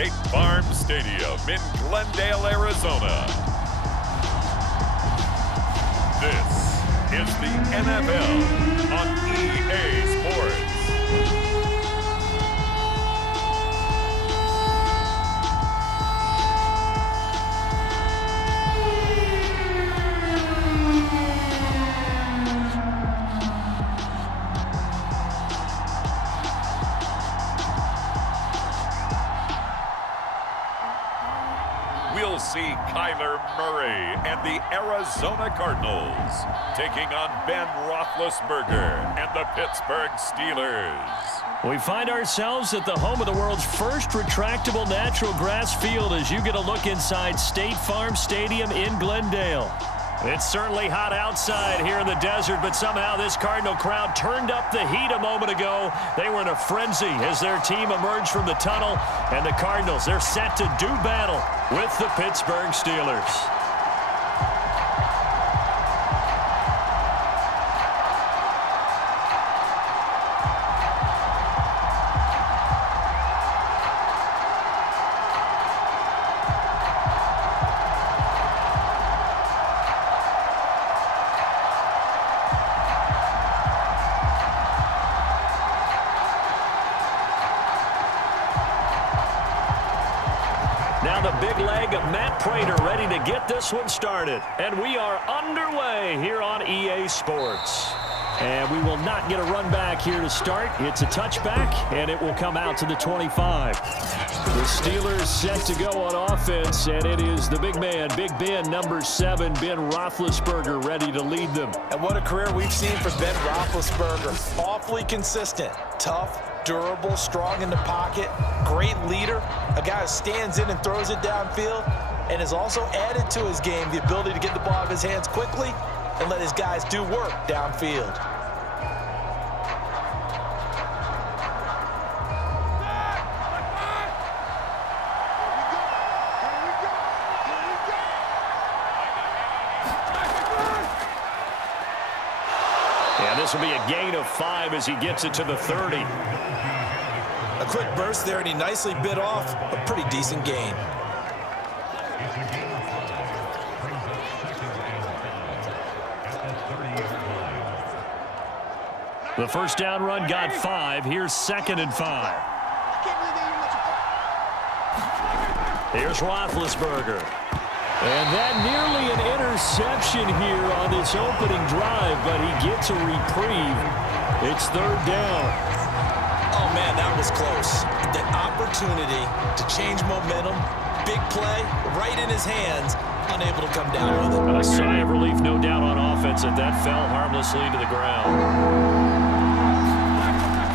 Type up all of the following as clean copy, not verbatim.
State Farm Stadium in Glendale, Arizona. This is the NFL on EA Sports. We'll see Kyler Murray and the Arizona Cardinals taking on Ben Roethlisberger and the Pittsburgh Steelers. We find ourselves at the home of the world's first retractable natural grass field as you get a look inside State Farm Stadium in Glendale. It's certainly hot outside here in the desert, but somehow this Cardinal crowd turned up the heat a moment ago. They were in a frenzy as their team emerged from the tunnel, and the Cardinals, they're set to do battle with the Pittsburgh Steelers. Now the big leg of Matt Prater ready to get this one started. And we are underway here on EA Sports. And we will not get a run back here to start. It's a touchback, and it will come out to the 25. The Steelers set to go on offense, and it is the big man, Big Ben, number 7, Ben Roethlisberger, ready to lead them. And what a career we've seen from Ben Roethlisberger. Awfully consistent, tough, durable, strong in the pocket, great leader, a guy who stands in and throws it downfield, and has also added to his game the ability to get the ball out of his hands quickly and let his guys do work downfield. And this will be a gain of 5 as he gets it to the 30. A quick burst there, and he nicely bit off a pretty decent gain. The first down run got 5. Here's 2nd and 5. Here's Roethlisberger. And that nearly an interception here on this opening drive, but he gets a reprieve. It's 3rd down. Oh, man, that was close. The opportunity to change momentum, big play, right in his hands, unable to come down with it. A sigh of relief, no doubt, on offense, and that fell harmlessly to the ground.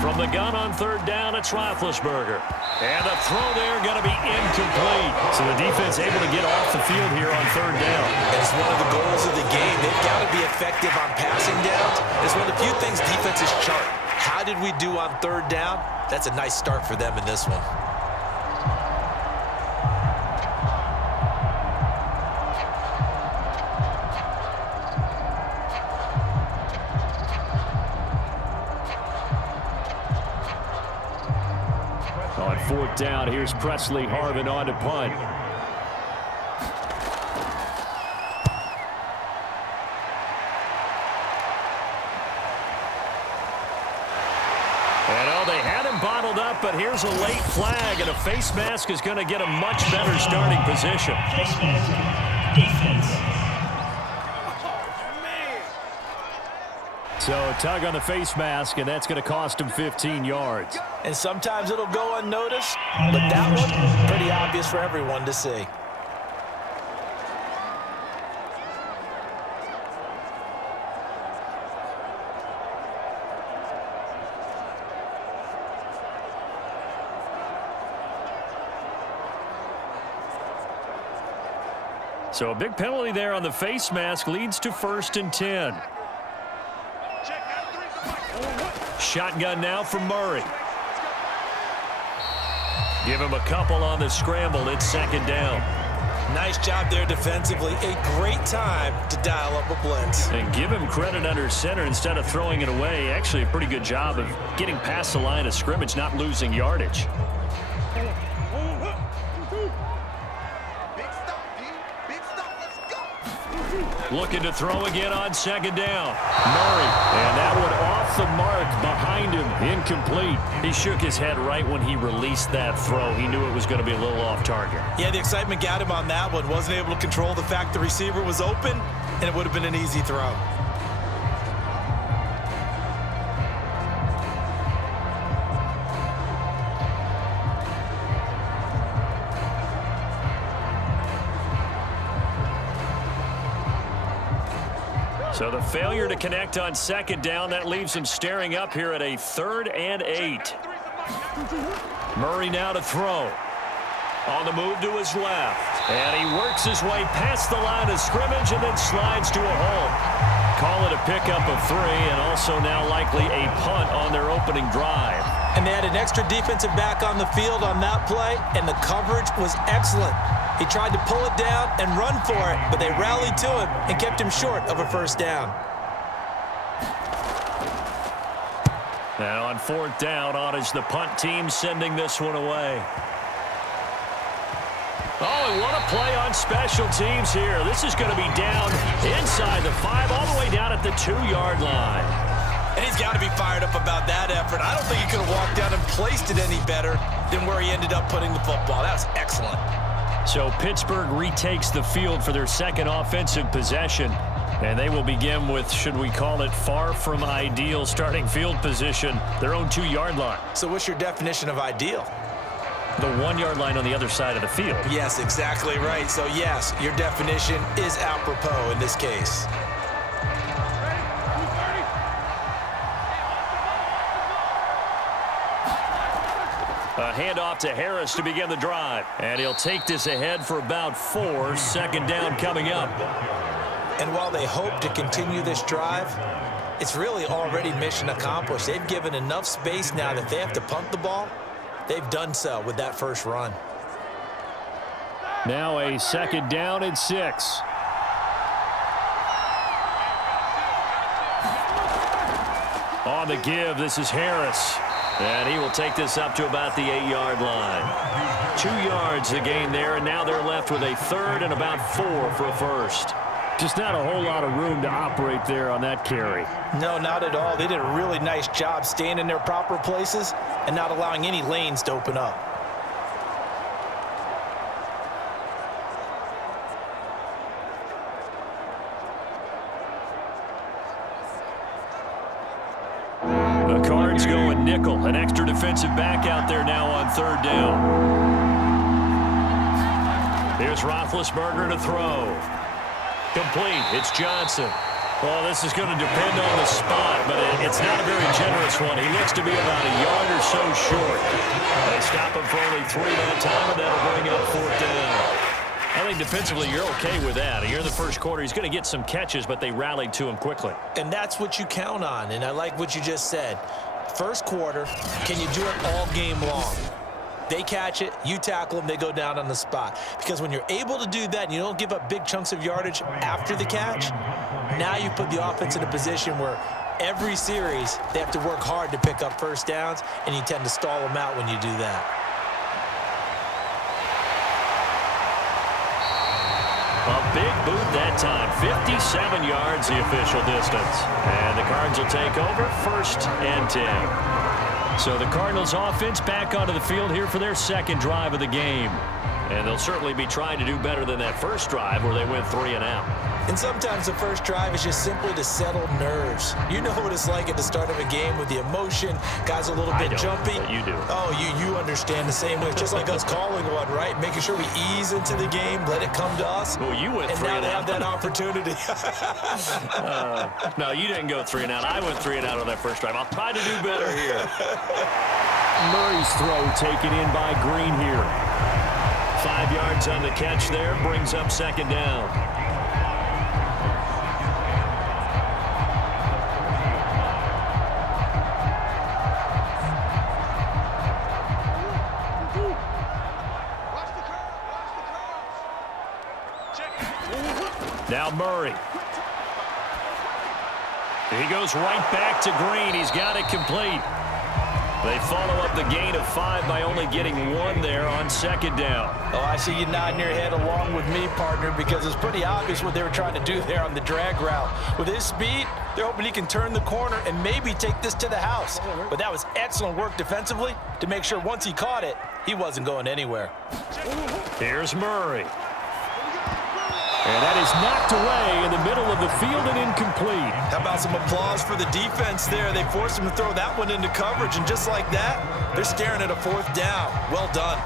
From the gun on 3rd down, it's Roethlisberger. And the throw there going to be incomplete. So the defense able to get off the field here on 3rd down. It's one of the goals of the game. They've got to be effective on passing downs. It's one of the few things defenses chart. How did we do on 3rd down? That's a nice start for them in this one. On 4th down, here's Presley Harvin on to punt. And they had him bottled up, but here's a late flag, and a face mask is going to get a much better starting position. Face mask, defense. So a tug on the face mask, and that's going to cost him 15 yards. And sometimes it'll go unnoticed, but that one, pretty obvious for everyone to see. So a big penalty there on the face mask leads to 1st and 10. Shotgun now from Murray. Give him a couple on the scramble. It's 2nd down. Nice job there defensively. A great time to dial up a blitz. And give him credit under center instead of throwing it away. Actually a pretty good job of getting past the line of scrimmage, not losing yardage. looking to throw again on second down. Murray, and that one off the mark behind him, incomplete. He shook his head right when he released that throw. He knew it was going to be a little off target. Yeah, the excitement got him on that one. Wasn't able to control the fact the receiver was open, and it would have been an easy throw. So the failure to connect on second down, that leaves him staring up here at a 3rd and 8. Murray now to throw. On the move to his left. And he works his way past the line of scrimmage and then slides to a hole. Call it a pickup of 3 and also now likely a punt on their opening drive. And they had an extra defensive back on the field on that play, and the coverage was excellent. He tried to pull it down and run for it, but they rallied to him and kept him short of a first down. And on 4th down, on is the punt team sending this one away. Oh, and what a play on special teams here. This is going to be down inside the 5, all the way down at the 2-yard line. And he's got to be fired up about that effort. I don't think he could have walked down and placed it any better than where he ended up putting the football. That was excellent. So Pittsburgh retakes the field for their second offensive possession. And they will begin with, should we call it, far from ideal starting field position, their own 2-yard line. So what's your definition of ideal? The 1-yard line on the other side of the field. Yes, exactly right. So yes, your definition is apropos in this case. A handoff to Harris to begin the drive. And he'll take this ahead for about 4. Second down coming up. And while they hope to continue this drive, it's really already mission accomplished. They've given enough space now that they have to punt the ball. They've done so with that first run. Now a 2nd down and 6. On the give, this is Harris. And he will take this up to about the 8-yard line. 2 yards the gain there, and now they're left with a 3rd and about 4 for a first. Just not a whole lot of room to operate there on that carry. No, not at all. They did a really nice job staying in their proper places and not allowing any lanes to open up. The Cards going nickel. An extra defensive back out there now on 3rd down. Here's Roethlisberger to throw. Complete. It's Johnson. Well, this is going to depend on the spot, but it's not a very generous one. He looks to be about a yard or so short. They stop him for only 3 that time, and that'll bring up 4th down. I think defensively you're okay with that. Here in the first quarter, he's going to get some catches, but they rallied to him quickly. And that's what you count on, and I like what you just said. First quarter, can you do it all game long? They catch it, you tackle them, they go down on the spot. Because when you're able to do that and you don't give up big chunks of yardage after the catch, now you put the offense in a position where every series they have to work hard to pick up first downs, and you tend to stall them out when you do that. A big boot that time. 57 yards the official distance. And the Cards will take over 1st and 10. So the Cardinals offense back onto the field here for their second drive of the game. And they'll certainly be trying to do better than that first drive where they went 3 and out. And sometimes the first drive is just simply to settle nerves. You know what it's like at the start of a game with the emotion. Guys a little bit jumpy. But you do. Oh, you understand the same way. It's just like us calling one, right? Making sure we ease into the game, let it come to us. Well, you went 3 and out. And now they have that opportunity. No, you didn't go 3 and out. I went 3 and out on that first drive. I'll try to do better here. Murray's throw taken in by Green here. 5 yards on the catch there. Brings up 2nd down. Now Murray. He goes right back to Green. He's got it complete. They follow up the gain of 5 by only getting 1 there on second down. Oh, I see you nodding your head along with me, partner, because it's pretty obvious what they were trying to do there on the drag route. With his speed, they're hoping he can turn the corner and maybe take this to the house. But that was excellent work defensively to make sure once he caught it, he wasn't going anywhere. Here's Murray. And that is knocked away in the middle of the field and incomplete. How about some applause for the defense there? They forced him to throw that one into coverage, and just like that, they're staring at a 4th down. Well done.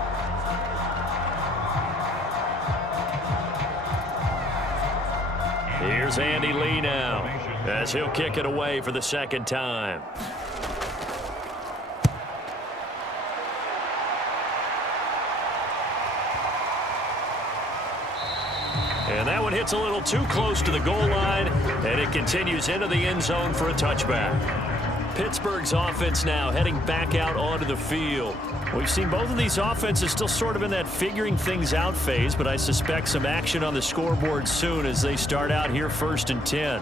Here's Andy Lee now, as he'll kick it away for the second time. And that one hits a little too close to the goal line, and it continues into the end zone for a touchback. Pittsburgh's offense now heading back out onto the field. We've seen both of these offenses still sort of in that figuring things out phase, but I suspect some action on the scoreboard soon as they start out here 1st and 10.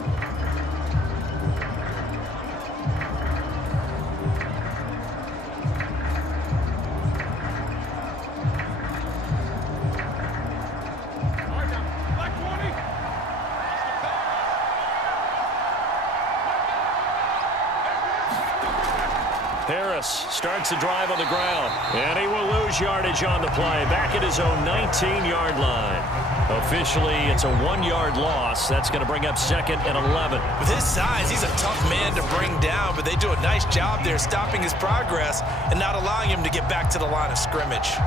Starts the drive on the ground, and he will lose yardage on the play, back at his own 19-yard line. Officially, it's a 1-yard loss. That's going to bring up 2nd and 11. With his size, he's a tough man to bring down, but they do a nice job there stopping his progress and not allowing him to get back to the line of scrimmage.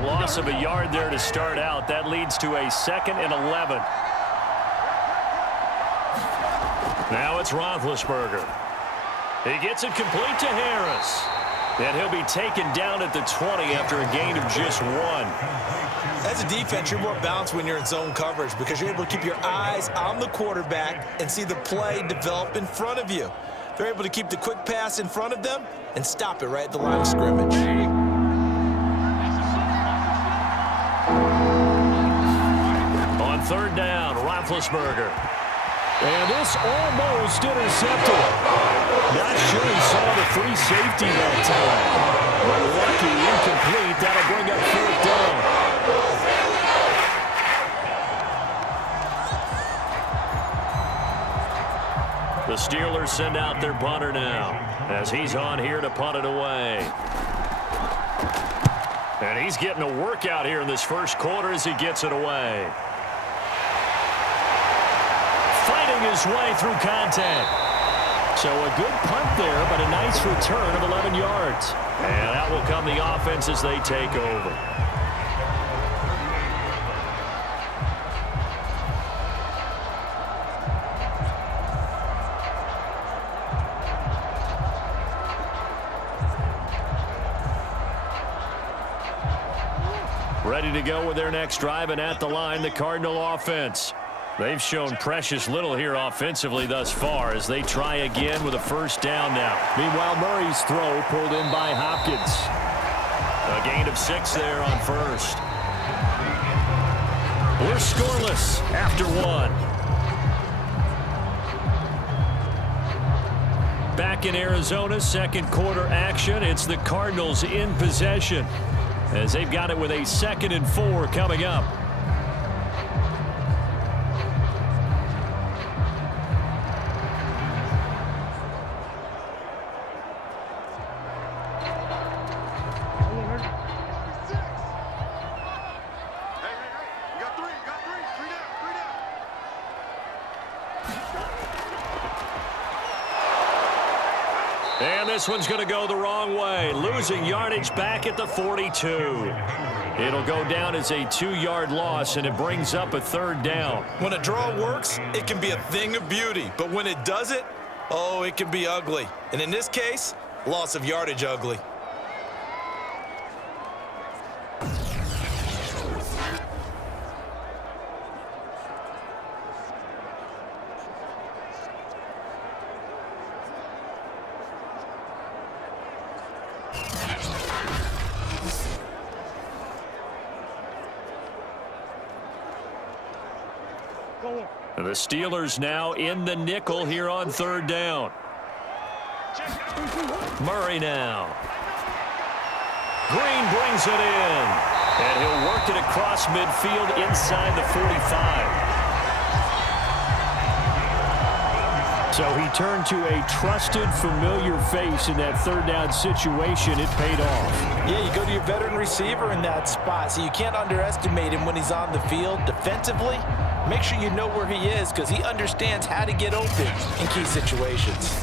Loss of a yard there to start out. That leads to a 2nd and 11. Now it's Roethlisberger. He gets it complete to Harris. And he'll be taken down at the 20 after a gain of just 1. As a defense, you're more balanced when you're in zone coverage because you're able to keep your eyes on the quarterback and see the play develop in front of you. They're able to keep the quick pass in front of them and stop it right at the line of scrimmage. On 3rd down, Roethlisberger. And this almost intercepted. Not sure he saw the free safety that time. But lucky, incomplete. That'll bring up 4th down. The Steelers send out their punter now, as he's on here to punt it away. And he's getting a workout here in this first quarter as he gets it away. Fighting his way through contact. So a good punt there, but a nice return of 11 yards. And that will come the offense as they take over. Ready to go with their next drive, and at the line, the Cardinal offense. They've shown precious little here offensively thus far as they try again with a 1st down now. Meanwhile, Murray's throw pulled in by Hopkins. A gain of 6 there on 1st. We're scoreless after 1. Back in Arizona, 2nd quarter action. It's the Cardinals in possession, as they've got it with a 2nd and 4 coming up. And this one's going to go the wrong way, losing yardage back at the 42. It'll go down as a 2-yard loss, and it brings up a 3rd down. When a draw works, it can be a thing of beauty. But when it doesn't, oh, it can be ugly. And in this case, loss of yardage ugly. And the Steelers now in the nickel here on third down. Murray now. Green brings it in. And he'll work it across midfield inside the 45. So he turned to a trusted, familiar face in that third down situation. It paid off. Yeah, you go to your veteran receiver in that spot, so you can't underestimate him when he's on the field. Defensively, make sure you know where he is because he understands how to get open in key situations.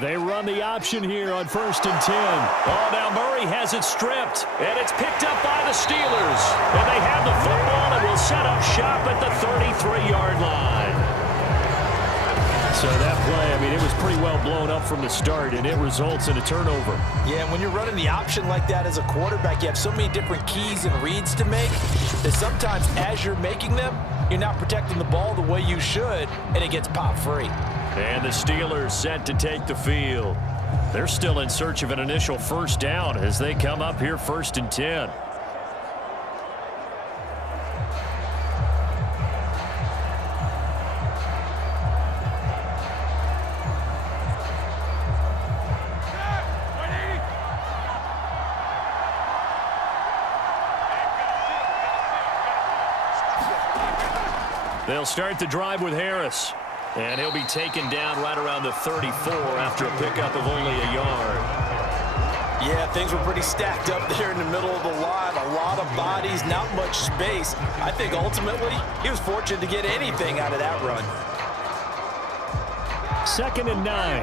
They run the option here on 1st and 10. Oh, now Murray has it stripped, and it's picked up by the Steelers. And they have the football and will set up shop at the 33-yard line. So that play, I mean, it was pretty well blown up from the start, and it results in a turnover. Yeah, and when you're running the option like that as a quarterback, you have so many different keys and reads to make that sometimes as you're making them, you're not protecting the ball the way you should, and it gets pop free. And the Steelers set to take the field. They're still in search of an initial first down as they come up here 1st and 10. They'll start the drive with Harris. And he'll be taken down right around the 34 after a pickup of only a yard. Yeah, things were pretty stacked up there in the middle of the line. A lot of bodies, not much space. I think ultimately he was fortunate to get anything out of that run. 2nd and 9.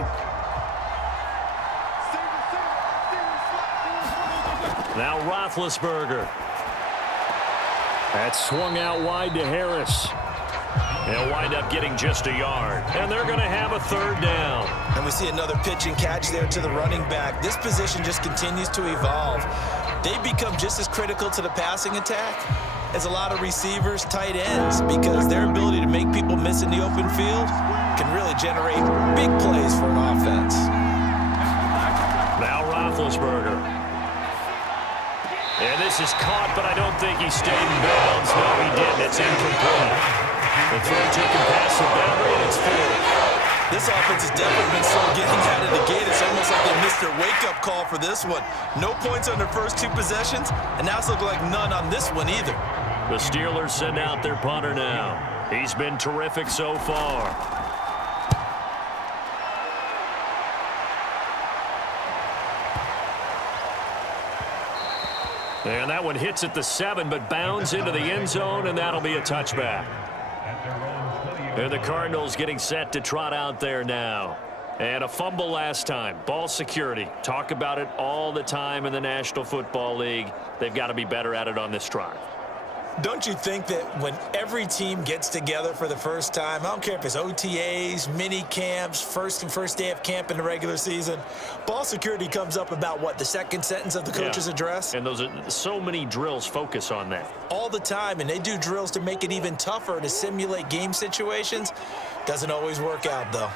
Now Roethlisberger. That's swung out wide to Harris. They'll wind up getting just a yard, and they're going to have a third down. And we see another pitch and catch there to the running back. This position just continues to evolve. They become just as critical to the passing attack as a lot of receivers, tight ends, because their ability to make people miss in the open field can really generate big plays for an offense. Now Roethlisberger. And this is caught, but I don't think he stayed in bounds. No, he didn't. It's incomplete. The throw took him past the boundary, and it's full. This offense has definitely been slow getting out of the gate. It's almost like they missed their wake-up call for this one. No points on their first two possessions, and now it's looking like none on this one either. The Steelers send out their punter now. He's been terrific so far. And that one hits at the 7, but bounds into the end zone, and that'll be a touchback. And the Cardinals getting set to trot out there now. And a fumble last time. Ball security. Talk about it all the time in the National Football League. They've got to be better at it on this drive. Don't you think that when every team gets together for the first time, I don't care if it's OTAs, mini camps, first day of camp in the regular season, ball security comes up about what, the second sentence of the coach's address? And those are so many drills focus on that. All the time, and they do drills to make it even tougher to simulate game situations. Doesn't always work out, though.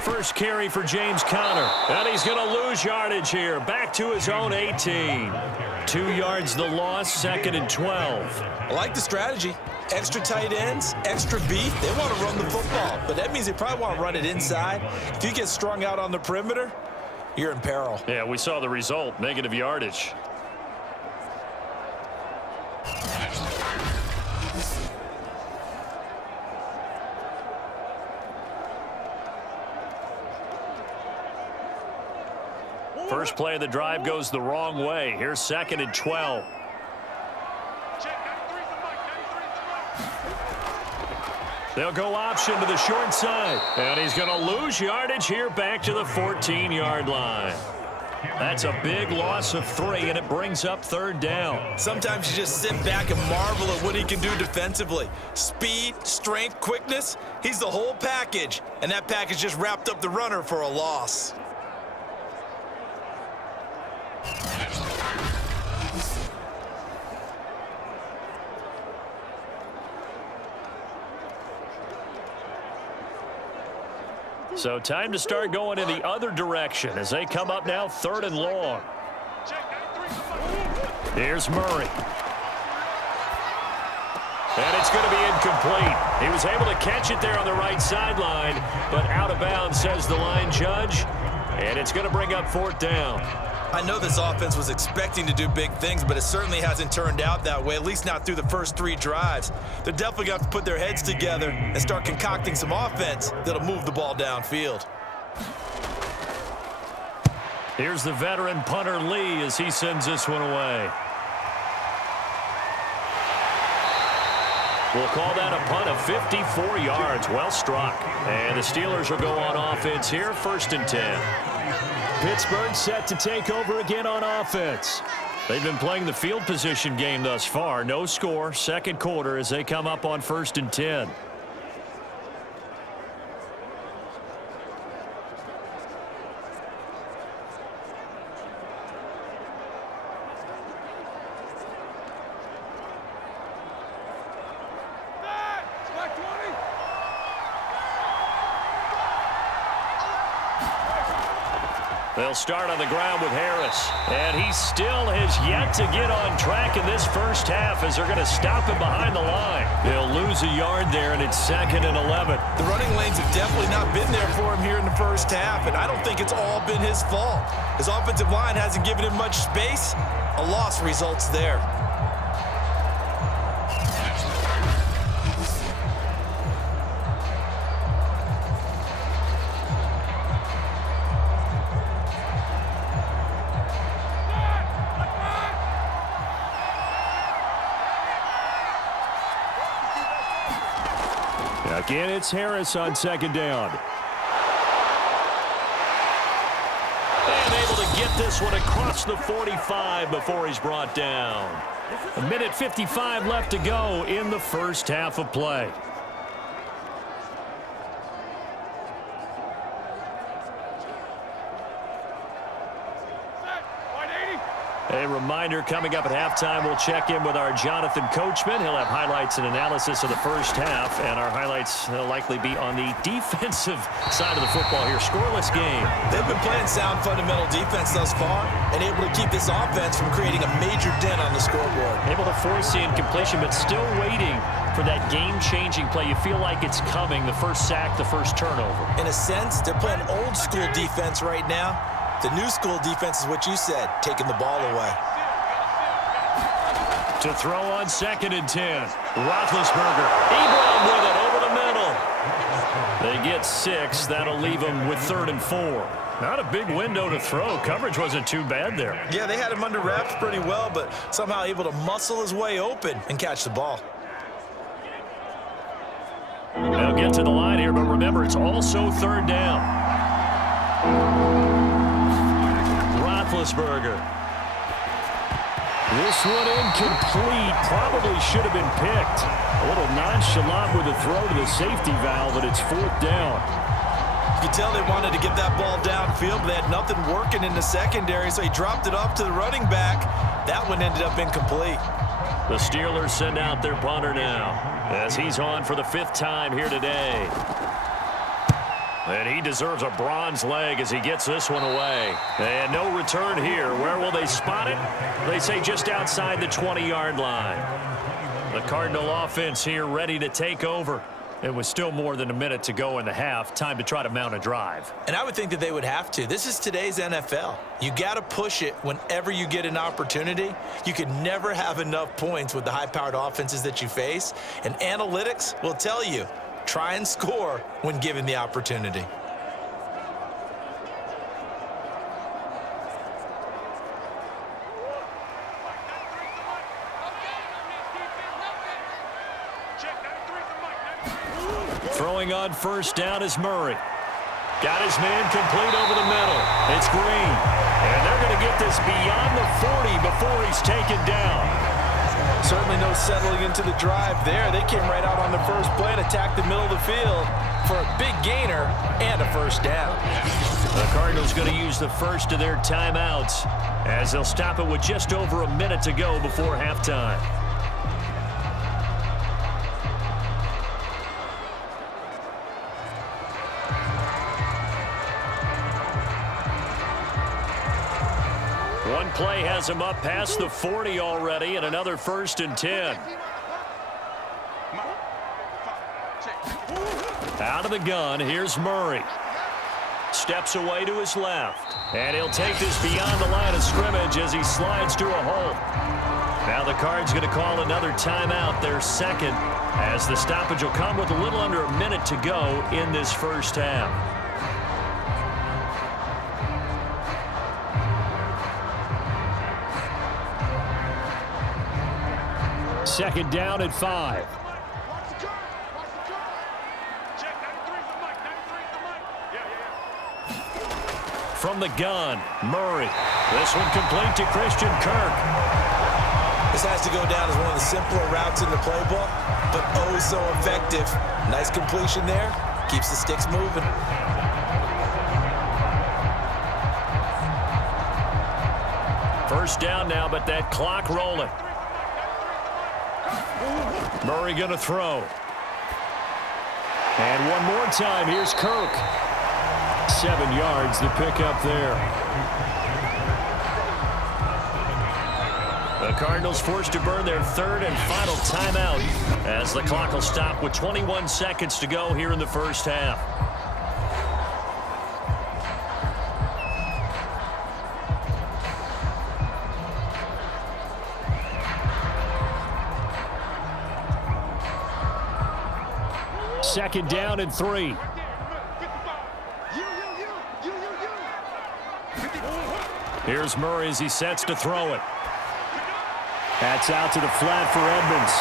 First carry for James Conner. And he's going to lose yardage here. Back to his own 18. 2 yards the loss, 2nd and 12. I like the strategy. Extra tight ends, extra beef. They want to run the football, but that means they probably want to run it inside. If you get strung out on the perimeter, you're in peril. Yeah, we saw the result, negative yardage. First play of the drive goes the wrong way. Here's 2nd and 12. They'll go option to the short side. And he's going to lose yardage here back to the 14-yard line. That's a big loss of 3, and it brings up 3rd down. Sometimes you just sit back and marvel at what he can do defensively. Speed, strength, quickness, he's the whole package. And that package just wrapped up the runner for a loss. So time to start going in the other direction as they come up now 3rd and long. Here's Murray. And it's going to be incomplete. He was able to catch it there on the right sideline, but out of bounds, says the line judge. And it's going to bring up 4th down. I know this offense was expecting to do big things, but it certainly hasn't turned out that way, at least not through the first 3 drives. They're definitely going to have to put their heads together and start concocting some offense that'll move the ball downfield. Here's the veteran punter Lee as he sends this one away. We'll call that a punt of 54 yards. Well struck. And the Steelers will go on offense here, 1st and 10. Pittsburgh set to take over again on offense. They've been playing the field position game thus far. No score, 2nd quarter as they come up on 1st and 10. They'll start on the ground with Harris. And he still has yet to get on track in this first half as they're going to stop him behind the line. They'll lose a yard there, and it's 2nd and 11. The running lanes have definitely not been there for him here in the first half, and I don't think it's all been his fault. His offensive line hasn't given him much space. A loss results there. Again, it's Harris on 2nd down. And able to get this one across the 45 before he's brought down. 1:55 left to go in the first half of play. A reminder, coming up at halftime, we'll check in with our Jonathan Coachman. He'll have highlights and analysis of the first half, and our highlights will likely be on the defensive side of the football here. Scoreless game. They've been playing sound fundamental defense thus far and able to keep this offense from creating a major dent on the scoreboard. Able to force the incompletion, but still waiting for that game-changing play. You feel like it's coming, the first sack, the first turnover. In a sense, they're playing old-school defense right now. The new school defense is what you said, taking the ball away. To throw on 2nd and 10. Roethlisberger. Ebron with it over the middle. They get 6. That'll leave them with 3rd and 4. Not a big window to throw. Coverage wasn't too bad there. Yeah, they had him under wraps pretty well, but somehow able to muscle his way open and catch the ball. They'll get to the line here, but remember, it's also 3rd down. Roethlisberger. This one incomplete. Probably should have been picked. A little nonchalant with a throw to the safety valve, but it's 4th down. You could tell they wanted to get that ball downfield, but they had nothing working in the secondary, so he dropped it off to the running back. That one ended up incomplete. The Steelers send out their punter now as he's on for the 5th time here today. And he deserves a bronze leg as he gets this one away. And no return here. Where will they spot it? They say just outside the 20-yard line. The Cardinal offense here ready to take over. It was still more than a minute to go in the half. Time to try to mount a drive. And I would think that they would have to. This is today's NFL. You got to push it whenever you get an opportunity. You can never have enough points with the high-powered offenses that you face. And analytics will tell you, try and score when given the opportunity. Throwing on 1st down is Murray. Got his man complete over the middle. It's Green. And they're going to get this beyond the 40 before he's taken down. Certainly no settling into the drive there. They came right out on the first play and attacked the middle of the field for a big gainer and a 1st down. The Cardinals going to use the first of their timeouts as they'll stop it with just over a minute to go before halftime. One play has him up past the 40 already, and another 1st and 10. Out of the gun, here's Murray. Steps away to his left. And he'll take this beyond the line of scrimmage as he slides to a hole. Now the Cards going to call another timeout, their second, as the stoppage will come with a little under a minute to go in this first half. Second down at 5. From the gun, Murray. This one complete to Christian Kirk. This has to go down as one of the simpler routes in the playbook, but oh so effective. Nice completion there. Keeps the sticks moving. First down now, but that clock rolling. Murray going to throw. And one more time, here's Kirk. 7 yards, the pickup there. The Cardinals forced to burn their 3rd and final timeout as the clock will stop with 21 seconds to go here in the first half. Second down and 3. Here's Murray as he sets to throw it. That's out to the flat for Edmonds.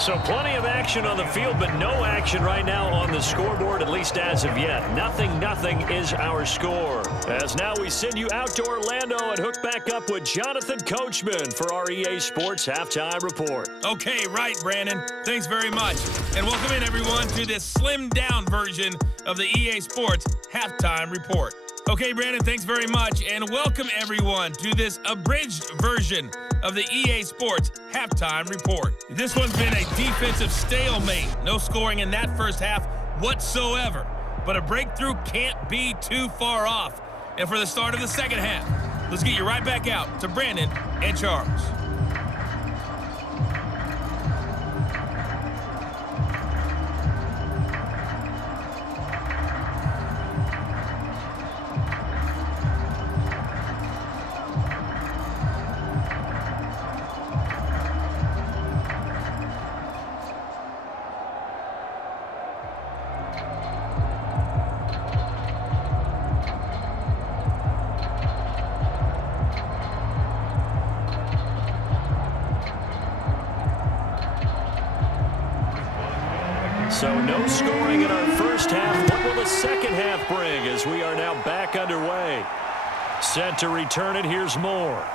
So plenty of action on the field, but no action right now on the scoreboard, at least as of yet. 0-0 is our score. As now we send you out to Orlando and hook back up with Jonathan Coachman for our EA Sports Halftime Report. Okay, right, Brandon. Thanks very much. And welcome in, everyone, to this slimmed-down version of the EA Sports Halftime Report. Okay, Brandon, thanks very much. And welcome, everyone, to this abridged version of the EA Sports Halftime Report. This one's been a defensive stalemate. No scoring in that first half whatsoever. But a breakthrough can't be too far off. And for the start of the second half, let's get you right back out to Brandon and Charles. So no scoring in our first half. What will the second half bring as we are now back underway? Set to return it. Here's Moore.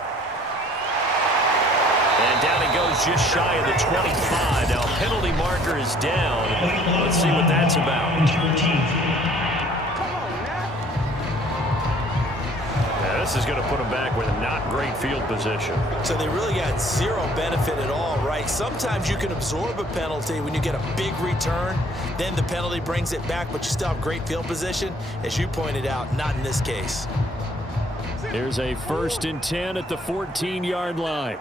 And down he goes just shy of the 25. Now penalty marker is down. Let's see what that's about. This is going to put them back with a not great field position. So they really got zero benefit at all, right? Sometimes you can absorb a penalty when you get a big return. Then the penalty brings it back, but you still have great field position. As you pointed out, not in this case. Here's a 1st and 10 at the 14-yard line.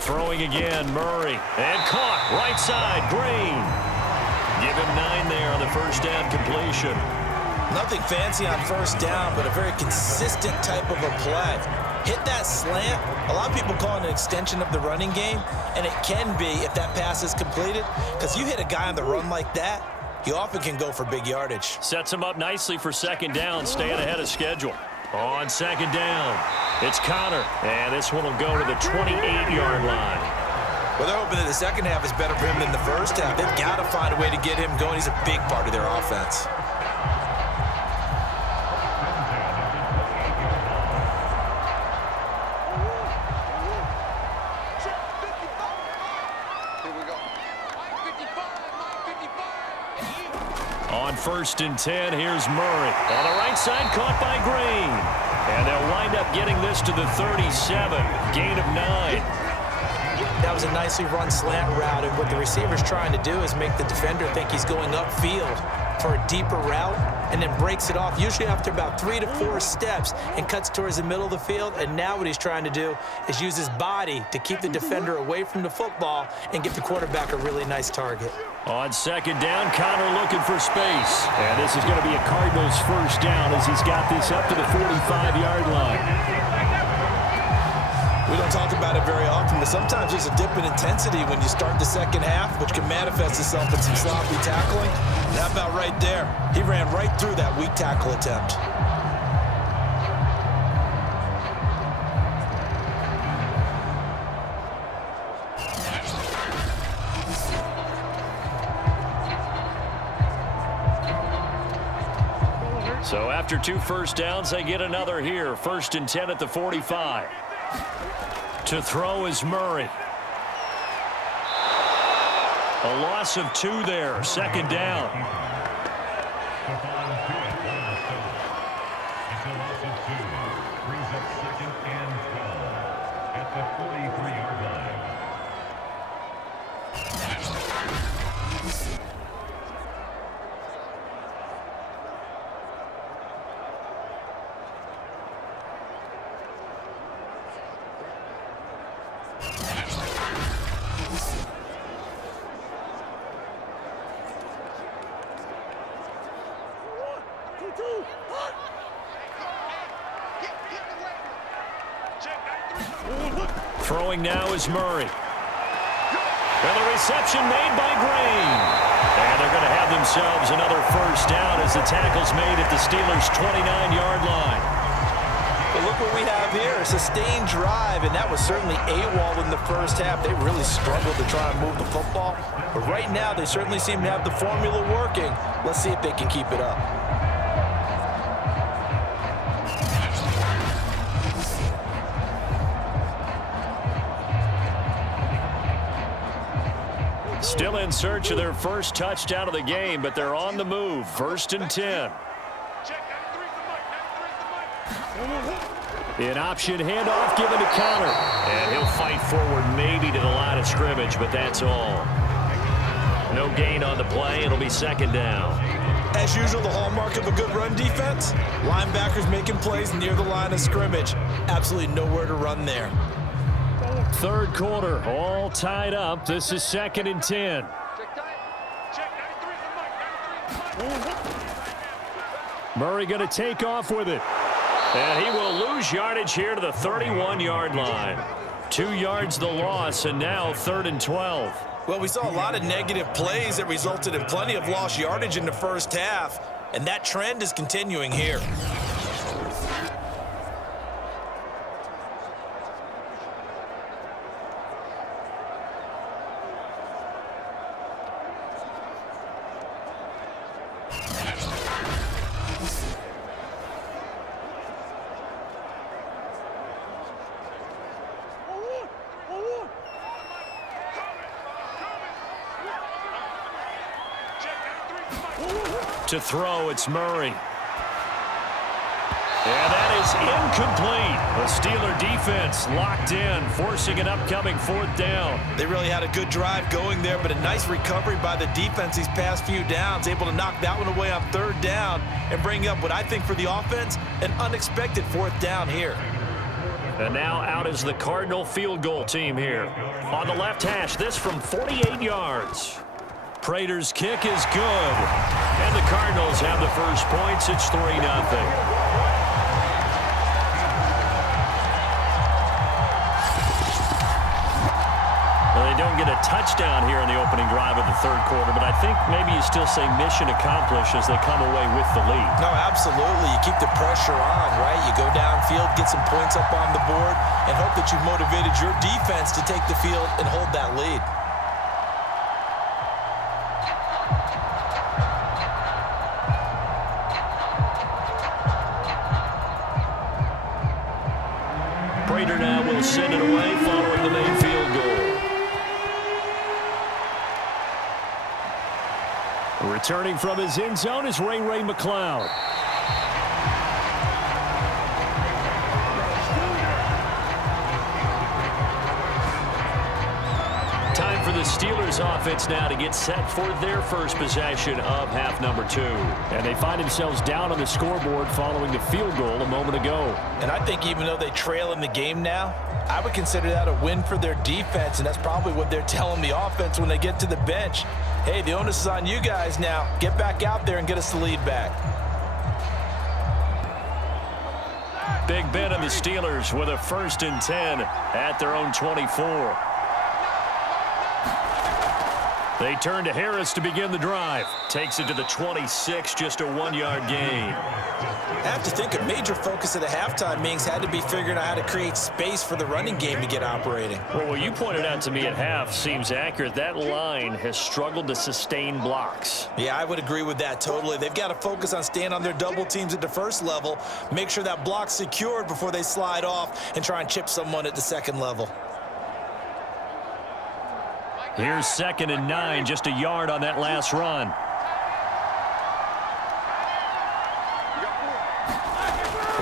Throwing again, Murray. And caught, right side, Green. Give him 9 there on the first down completion. Nothing fancy on first down, but a very consistent type of a play. Hit that slant. A lot of people call it an extension of the running game, and it can be if that pass is completed, because you hit a guy on the run like that, you often can go for big yardage. Sets him up nicely for second down, staying ahead of schedule. On second down, it's Connor, and this one will go to the 28-yard line. Well, they're hoping that the second half is better for him than the first half. They've got to find a way to get him going. He's a big part of their offense. On 1st and 10, here's Murray. On the right side, caught by Green. up getting this to the 37. Gain of 9. That was a nicely run slant route, and what the receiver's trying to do is make the defender think he's going upfield for a deeper route, and then breaks it off, usually after about 3 to 4 steps, and cuts towards the middle of the field. And now what he's trying to do is use his body to keep the defender away from the football and give the quarterback a really nice target. On second down, Connor looking for space. And this is going to be a Cardinals first down as he's got this up to the 45-yard line. We don't talk about it very often, but sometimes there's a dip in intensity when you start the second half, which can manifest itself in some sloppy tackling. And how about right there? He ran right through that weak tackle attempt. So after 2 first downs, they get another here. 1st and 10 at the 45. To throw is Murray. A loss of 2 there. 2nd down. It's a loss of 2. Brings up 2nd and 12 at the 43-yard line. Throwing now is Murray. And the reception made by Green. And they're going to have themselves another first down as the tackle's made at the Steelers' 29-yard line. But look what we have here, a sustained drive, and that was certainly AWOL in the first half. They really struggled to try and move the football. But right now, they certainly seem to have the formula working. Let's see if they can keep it up. Still in search of their first touchdown of the game, but they're on the move. 1st and 10. An option handoff given to Connor. And he'll fight forward maybe to the line of scrimmage, but that's all. No gain on the play. It'll be 2nd down. As usual, the hallmark of a good run defense, linebackers making plays near the line of scrimmage. Absolutely nowhere to run there. 3rd quarter, all tied up. This is 2nd and 10. Murray going to take off with it. And he will lose yardage here to the 31-yard line. 2 yards the loss, and now 3rd and 12. Well, we saw a lot of negative plays that resulted in plenty of lost yardage in the first half, and that trend is continuing here. To throw, it's Murray. And that is incomplete. The Steeler defense locked in, forcing an upcoming 4th down. They really had a good drive going there, but a nice recovery by the defense these past few downs, able to knock that one away on 3rd down and bring up what I think for the offense, an unexpected 4th down here. And now out is the Cardinal field goal team here. On the left hash, this from 48 yards. Prater's kick is good. And the Cardinals have the first points. It's 3-0. Well, they don't get a touchdown here in the opening drive of the 3rd quarter, but I think maybe you still say mission accomplished as they come away with the lead. No, absolutely. You keep the pressure on, right? You go downfield, get some points up on the board, and hope that you've motivated your defense to take the field and hold that lead. Prater now will send it away following the main field goal. Returning from his end zone is Ray McCloud. Steelers offense now to get set for their first possession of half number 2. And they find themselves down on the scoreboard following the field goal a moment ago. And I think even though they trail in the game now, I would consider that a win for their defense, and that's probably what they're telling the offense when they get to the bench. Hey, the onus is on you guys now. Get back out there and get us the lead back. Big Ben and the Steelers with a 1st and 10 at their own 24. They turn to Harris to begin the drive. Takes it to the 26, just a 1-yard gain. I have to think a major focus of the halftime meetings had to be figuring out how to create space for the running game to get operating. Well, what you pointed out to me at half seems accurate. That line has struggled to sustain blocks. Yeah, I would agree with that totally. They've got to focus on staying on their double teams at the first level, make sure that block's secured before they slide off and try and chip someone at the second level. Here's 2nd and 9, just a yard on that last run.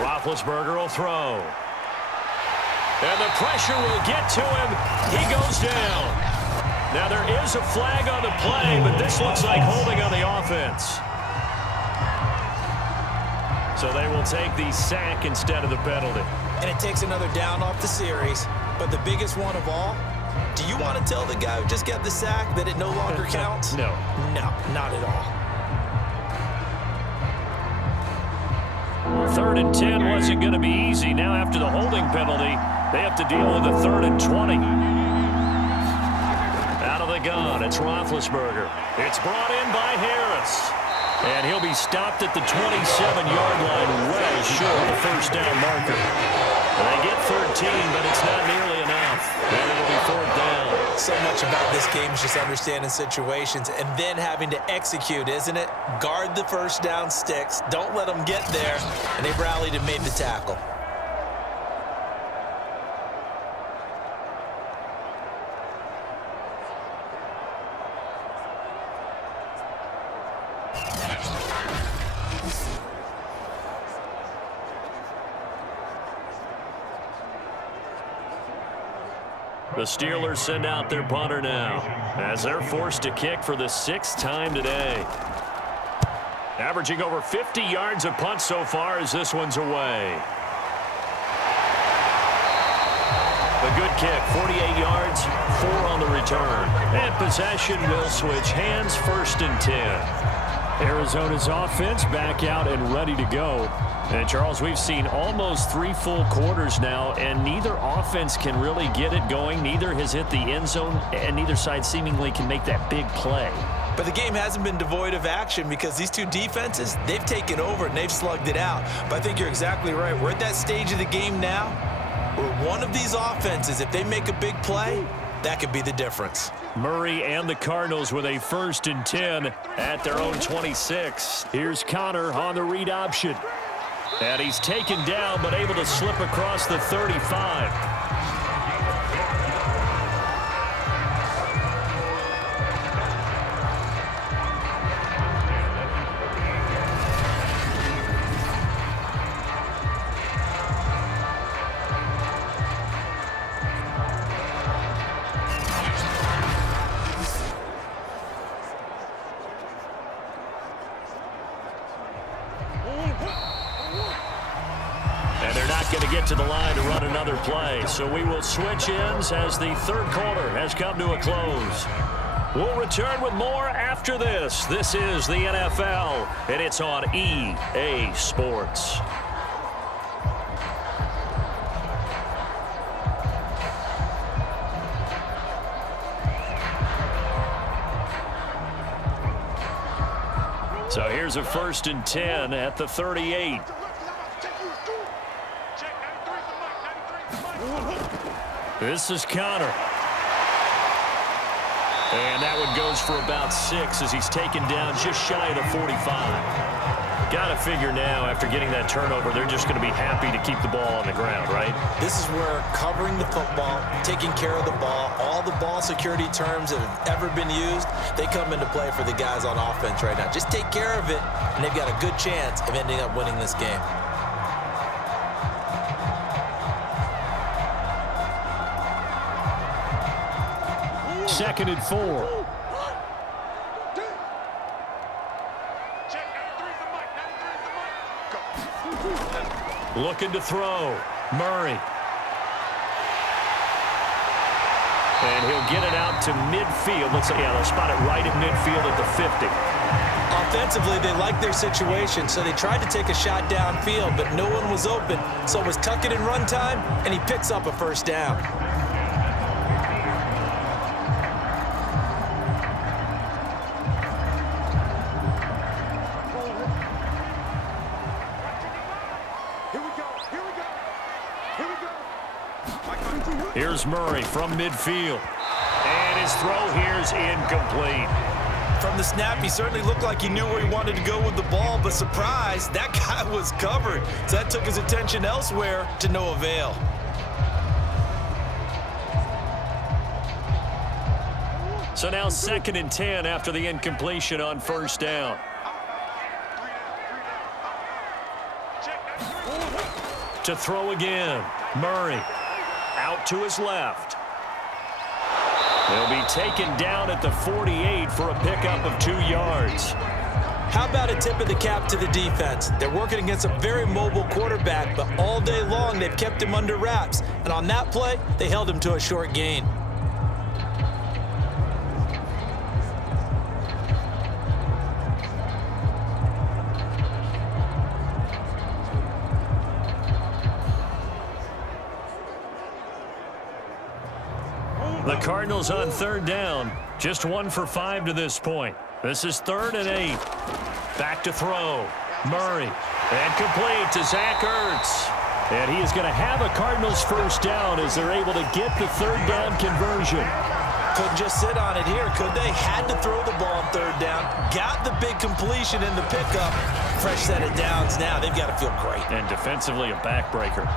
Roethlisberger will throw. And the pressure will get to him. He goes down. Now there is a flag on the play, but this looks like holding on the offense. So they will take the sack instead of the penalty. And it takes another down off the series. But the biggest one of all, do you want to tell the guy who just got the sack that it no longer counts? No. No, not at all. 3rd and 10 wasn't going to be easy. Now after the holding penalty, they have to deal with a 3rd and 20. Out of the gun, it's Roethlisberger. It's brought in by Harris. And he'll be stopped at the 27-yard line, well short of the 1st down marker. They get 13, but it's not nearly enough. And it'll be 4th down. So much about this game is just understanding situations and then having to execute, isn't it? Guard the 1st down sticks. Don't let them get there. And they rallied and made the tackle. The Steelers send out their punter now as they're forced to kick for the 6th time today. Averaging over 50 yards a punt so far as this one's away. A good kick, 48 yards, 4 on the return. And possession will switch hands, 1st and 10. Arizona's offense back out and ready to go. And, Charles, we've seen almost 3 full quarters now, and neither offense can really get it going. Neither has hit the end zone, and neither side seemingly can make that big play. But the game hasn't been devoid of action because these two defenses, they've taken over and they've slugged it out. But I think you're exactly right. We're at that stage of the game now where one of these offenses, if they make a big play, that could be the difference. Murray and the Cardinals with a 1st and 10 at their own 26. Here's Connor on the read option. And he's taken down, but able to slip across the 35. Going to get to the line to run another play. So we will switch ends as the 3rd quarter has come to a close. We'll return with more after this. This is the NFL, and it's on EA Sports. So here's a 1st and 10 at the 38. This is Connor. And that one goes for about 6 as he's taken down just shy of the 45. Got to figure now, after getting that turnover, they're just going to be happy to keep the ball on the ground, right? This is where covering the football, taking care of the ball, all the ball security terms that have ever been used, they come into play for the guys on offense right now. Just take care of it, and they've got a good chance of ending up winning this game. 2nd and 4. Looking to throw. Murray. And he'll get it out to midfield. Let's say, yeah, they'll spot it right at midfield at the 50. Offensively, they like their situation, so they tried to take a shot downfield, but no one was open. So it was tuck it and run time, and he picks up a first down. Here's Murray from midfield. And his throw here is incomplete. From the snap, he certainly looked like he knew where he wanted to go with the ball, but surprise, that guy was covered. So that took his attention elsewhere to no avail. So now 2nd and 10 after the incompletion on first down. To throw again, Murray. Out to his left. They'll be taken down at the 48 for a pickup of 2 yards. How about a tip of the cap to the defense? They're working against a very mobile quarterback, but all day long they've kept him under wraps. And on that play, they held him to a short gain. The Cardinals on 3rd down. Just 1 for 5 to this point. This is 3rd and 8. Back to throw. Murray. And complete to Zach Ertz. And he is going to have a Cardinals first down as they're able to get the 3rd down conversion. Couldn't just sit on it here, could they? Had to throw the ball on 3rd down. Got the big completion in the pickup. Fresh set of downs now. They've got to feel great. And defensively a backbreaker.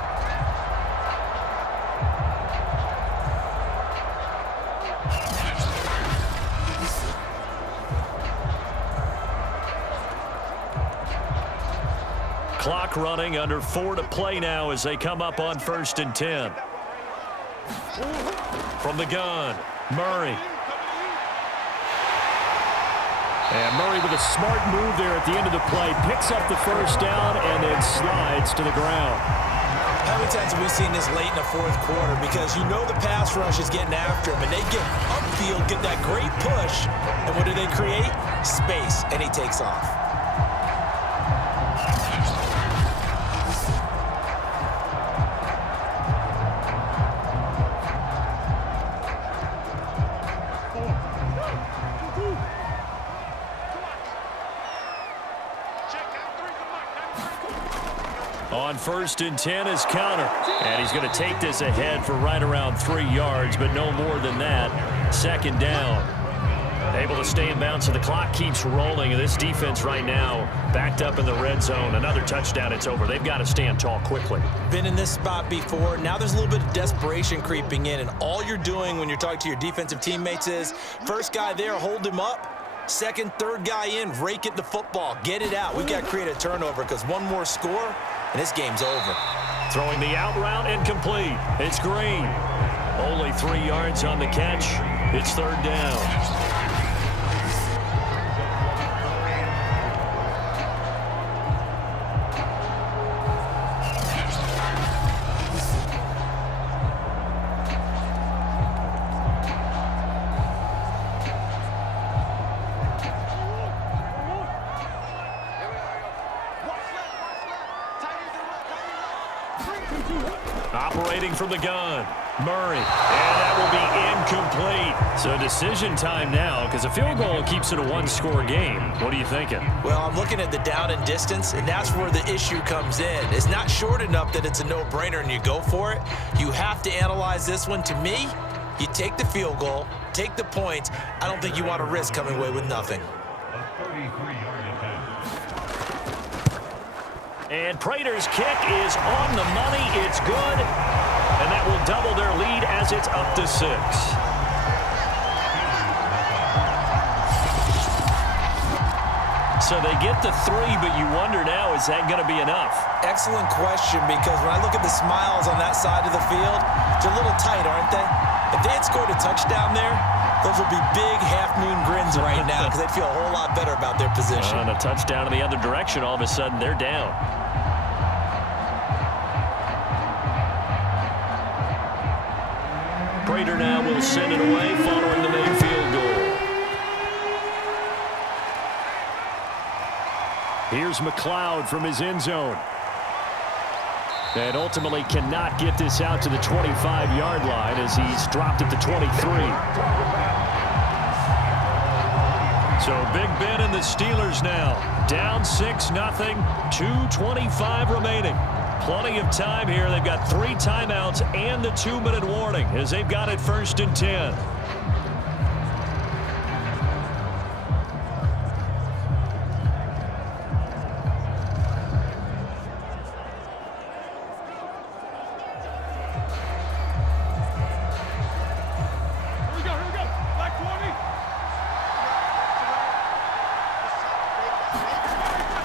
Clock running, under 4 to play now as they come up on 1st and 10. From the gun, Murray. And Murray with a smart move there at the end of the play. Picks up the first down and then slides to the ground. How many times have we seen this late in the 4th quarter? Because you know the pass rush is getting after him, and they get upfield, get that great push, and what do they create? Space, and he takes off. On 1st and 10 is counter. And he's going to take this ahead for right around 3 yards, but no more than that. 2nd down. Able to stay in bounds, so the clock keeps rolling. And this defense right now backed up in the red zone. Another touchdown, it's over. They've got to stand tall quickly. Been in this spot before. Now there's a little bit of desperation creeping in, and all you're doing when you're talking to your defensive teammates is, first guy there, hold him up. 2nd, 3rd guy in, rake at the football. Get it out. We've got to create a turnover because one more score, and this game's over. Throwing the out route and complete. It's Green. Only 3 yards on the catch. It's 3rd down. Operating from the gun, Murray, and that will be incomplete. So decision time now, because a field goal keeps it a 1-score game. What are you thinking? Well, I'm looking at the down and distance, and that's where the issue comes in. It's not short enough that it's a no-brainer and you go for it. You have to analyze this one. To me, you take the field goal, take the points. I don't think you want to risk coming away with nothing. And Prater's kick is on the money. It's good. And that will double their lead as it's up to 6. So they get the 3, but you wonder now, is that going to be enough? Excellent question, because when I look at the smiles on that side of the field, they're a little tight, aren't they? If they had scored a touchdown there, Those will be big half-moon grins right now because they'd feel a whole lot better about their position. And a touchdown in the other direction, all of a sudden they're down. Prater now will send it away following the main field goal. Here's McLeod from his end zone. And ultimately cannot get this out to the 25-yard line as he's dropped at the 23. So Big Ben and the Steelers now down 6-0, 2:25 remaining. Plenty of time here. They've got 3 timeouts and the 2-minute warning as they've got it 1st and 10.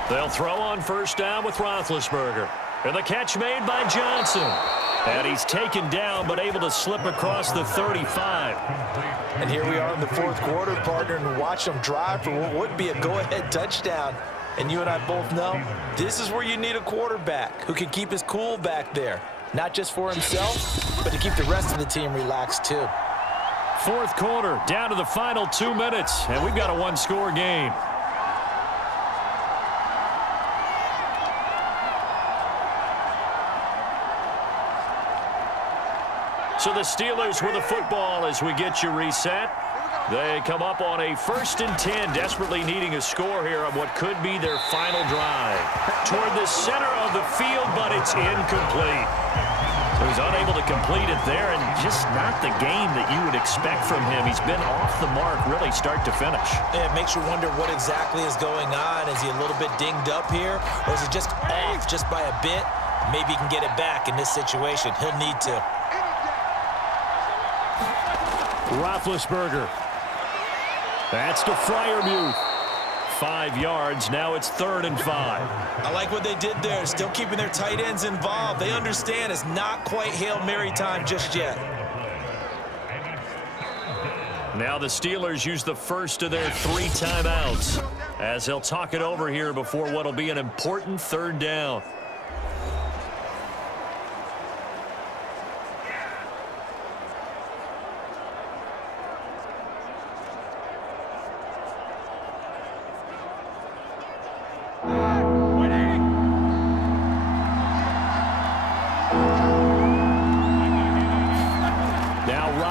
They'll throw on 1st down with Roethlisberger. And the catch made by Johnson. And he's taken down but able to slip across the 35. And here we are in the 4th quarter, partner, and watch them drive for what would be a go-ahead touchdown. And you and I both know this is where you need a quarterback who can keep his cool back there. Not just for himself, but to keep the rest of the team relaxed too. 4th quarter, down to the final 2 minutes. And we've got a 1-score game. So the Steelers with the football as we get you reset. They come up on a 1st and 10, desperately needing a score here on what could be their final drive. Toward the center of the field, but it's incomplete. So he's unable to complete it there, and just not the game that you would expect from him. He's been off the mark really start to finish. Yeah, it makes you wonder what exactly is going on. Is he a little bit dinged up here, or is it just off just by a bit? Maybe he can get it back in this situation. He'll need to. Roethlisberger. That's to Freiermuth. 5 yards. Now it's 3rd and 5. I like what they did there. Still keeping their tight ends involved. They understand it's not quite Hail Mary time just yet. Now the Steelers use the first of their 3 timeouts as they'll talk it over here before what will be an important 3rd down.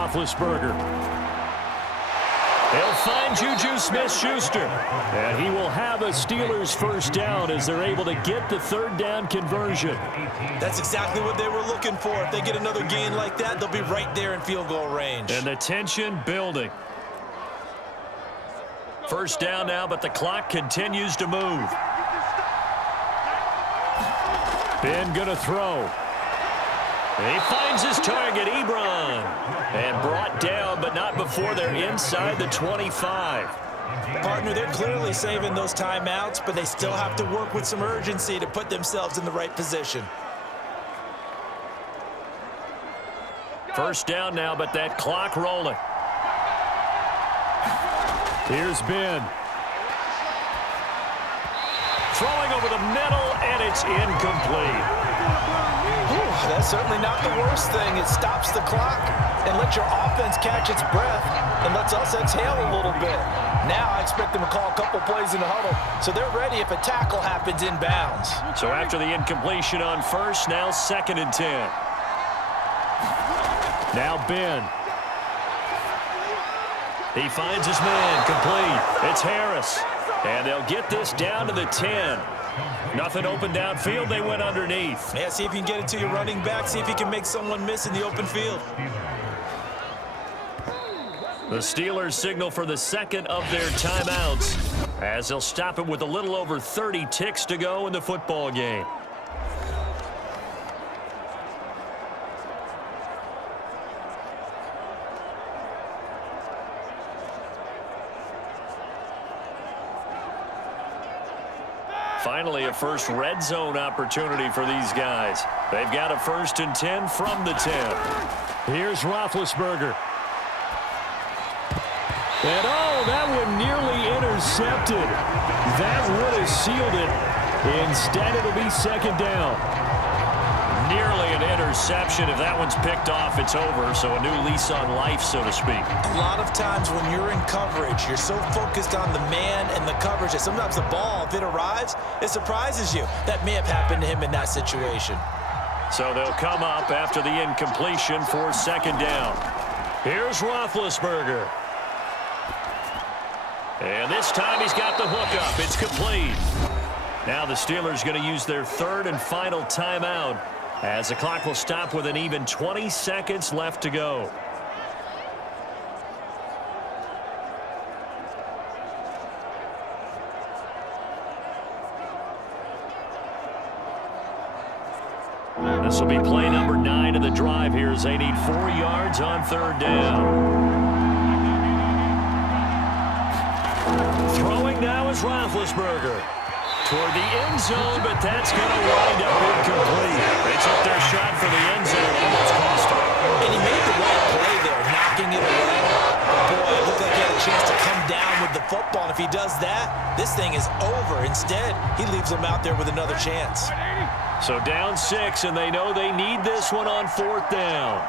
Roethlisberger. They'll find Juju Smith-Schuster. And he will have a Steelers 1st down as they're able to get the 3rd down conversion. That's exactly what they were looking for. If they get another gain like that, they'll be right there in field goal range. And the tension building. 1st down now, but the clock continues to move. Ben gonna throw. He finds his target, Ebron. And brought down, but not before they're inside the 25. Partner, they're clearly saving those timeouts, but they still have to work with some urgency to put themselves in the right position. 1st down now, but that clock rolling. Here's Ben. Throwing over the middle, and it's incomplete. That's certainly not the worst thing. It stops the clock and lets your offense catch its breath and lets us exhale a little bit. Now I expect them to call a couple plays in the huddle, so they're ready if a tackle happens inbounds. So after the incompletion on 1st, now 2nd and 10. Now Ben. He finds his man, complete. It's Harris. And they'll get this down to the 10. Nothing open downfield. They went underneath. Yeah, see if you can get it to your running back. See if you can make someone miss in the open field. The Steelers signal for the 2nd of their timeouts as they'll stop it with a little over 30 ticks to go in the football game. Finally, a first red zone opportunity for these guys. They've got a 1st and 10 from the 10. Here's Roethlisberger. And oh, that one nearly intercepted. That would have sealed it. Instead, it'll be second down. Nearly an interception. If that one's picked off, it's over. So a new lease on life, so to speak. A lot of times when you're in coverage, you're so focused on the man and the coverage that sometimes the ball, if it arrives, it surprises you. That may have happened to him in that situation. So they'll come up after the incompletion for second down. Here's Roethlisberger. And this time he's got the hook up. It's complete. Now the Steelers going to use their third and final timeout as the clock will stop with an even 20 seconds left to go. This will be play number 9 of the drive here as they need 4 yards on third down. Throwing now is Roethlisberger. Toward the end zone, but that's going to wind up incomplete. They took their shot for the end zone, almost cost him. And he made the right play there, knocking it away. But boy, it looked like he had a chance to come down with the football. And if he does that, this thing is over. Instead, he leaves him out there with another chance. So down 6, and they know they need this one on fourth down.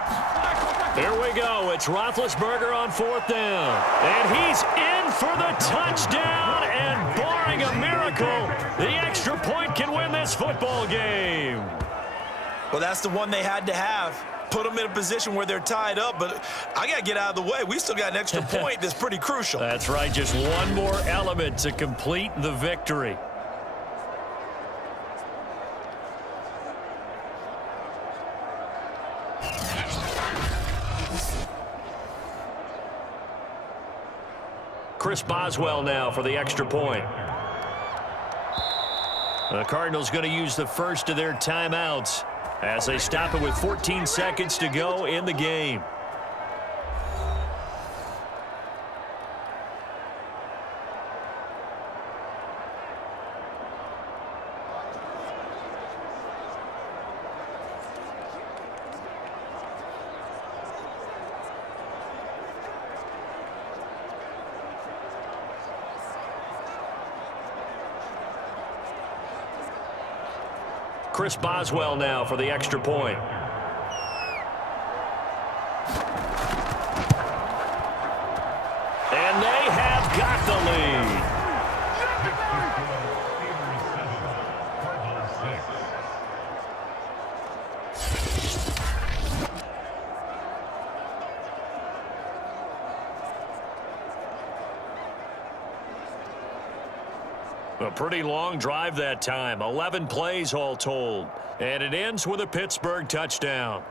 There we go. It's Roethlisberger on fourth down. And he's in for the touchdown. And barring a miracle, the extra point can win this football game. Well, that's the one they had to have. Put them in a position where they're tied up. But I got to get out of the way. We still got an extra point that's pretty crucial. That's right. Just one more element to complete the victory. Chris Boswell now for the extra point. The Cardinals going to use the first of their timeouts as they stop it with 14 seconds to go in the game. Chris Boswell now for the extra point. And they have got the lead. A pretty long drive that time. 11 plays all told. And it ends with a Pittsburgh touchdown.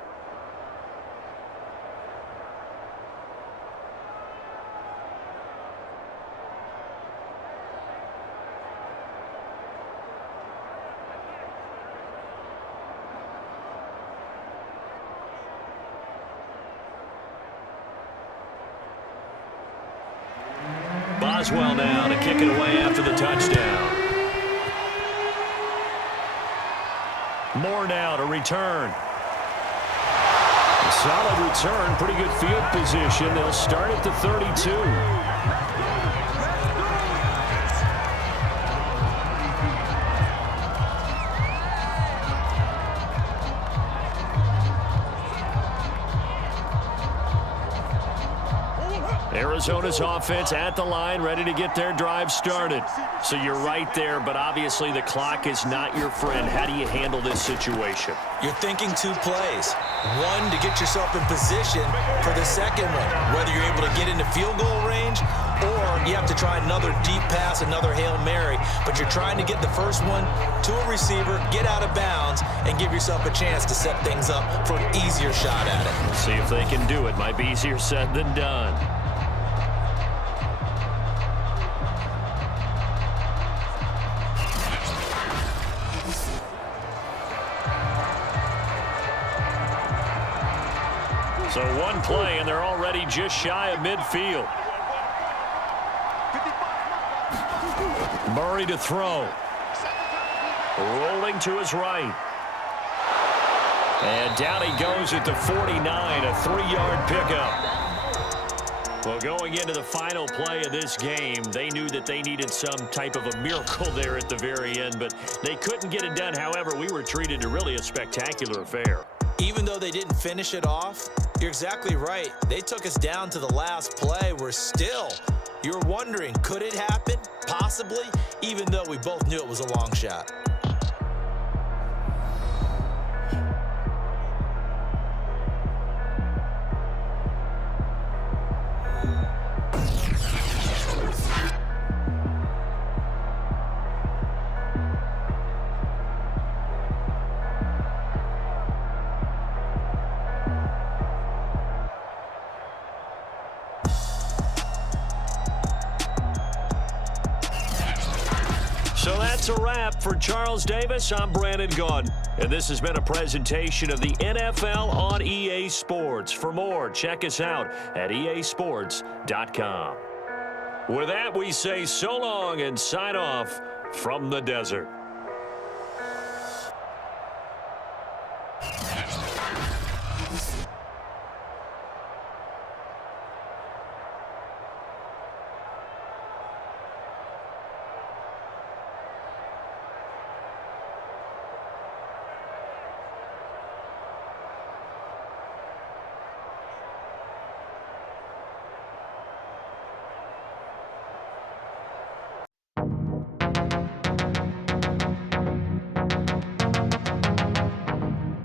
Boswell now to kick it away after the touchdown. Moore now to return. A solid return, pretty good field position. They'll start at the 32. Arizona's offense at the line, ready to get their drive started. So you're right there, but obviously the clock is not your friend. How do you handle this situation? You're thinking 2 plays. One, to get yourself in position for the second one, whether you're able to get into field goal range or you have to try another deep pass, another Hail Mary. But you're trying to get the first one to a receiver, get out of bounds, and give yourself a chance to set things up for an easier shot at it. See if they can do it. Might be easier said than done. So one play, and they're already just shy of midfield. Murray to throw. Rolling to his right. And down he goes at the 49, a 3-yard pickup. Well, going into the final play of this game, they knew that they needed some type of a miracle there at the very end, but they couldn't get it done. However, we were treated to really a spectacular affair. Even though they didn't finish it off, you're exactly right. They took us down to the last play. We're still, you're wondering, could it happen? Possibly, even though we both knew it was a long shot. So that's a wrap for Charles Davis. I'm Brandon Gaudin, and this has been a presentation of the NFL on EA Sports. For more, check us out at easports.com. With that, we say so long and sign off from the desert.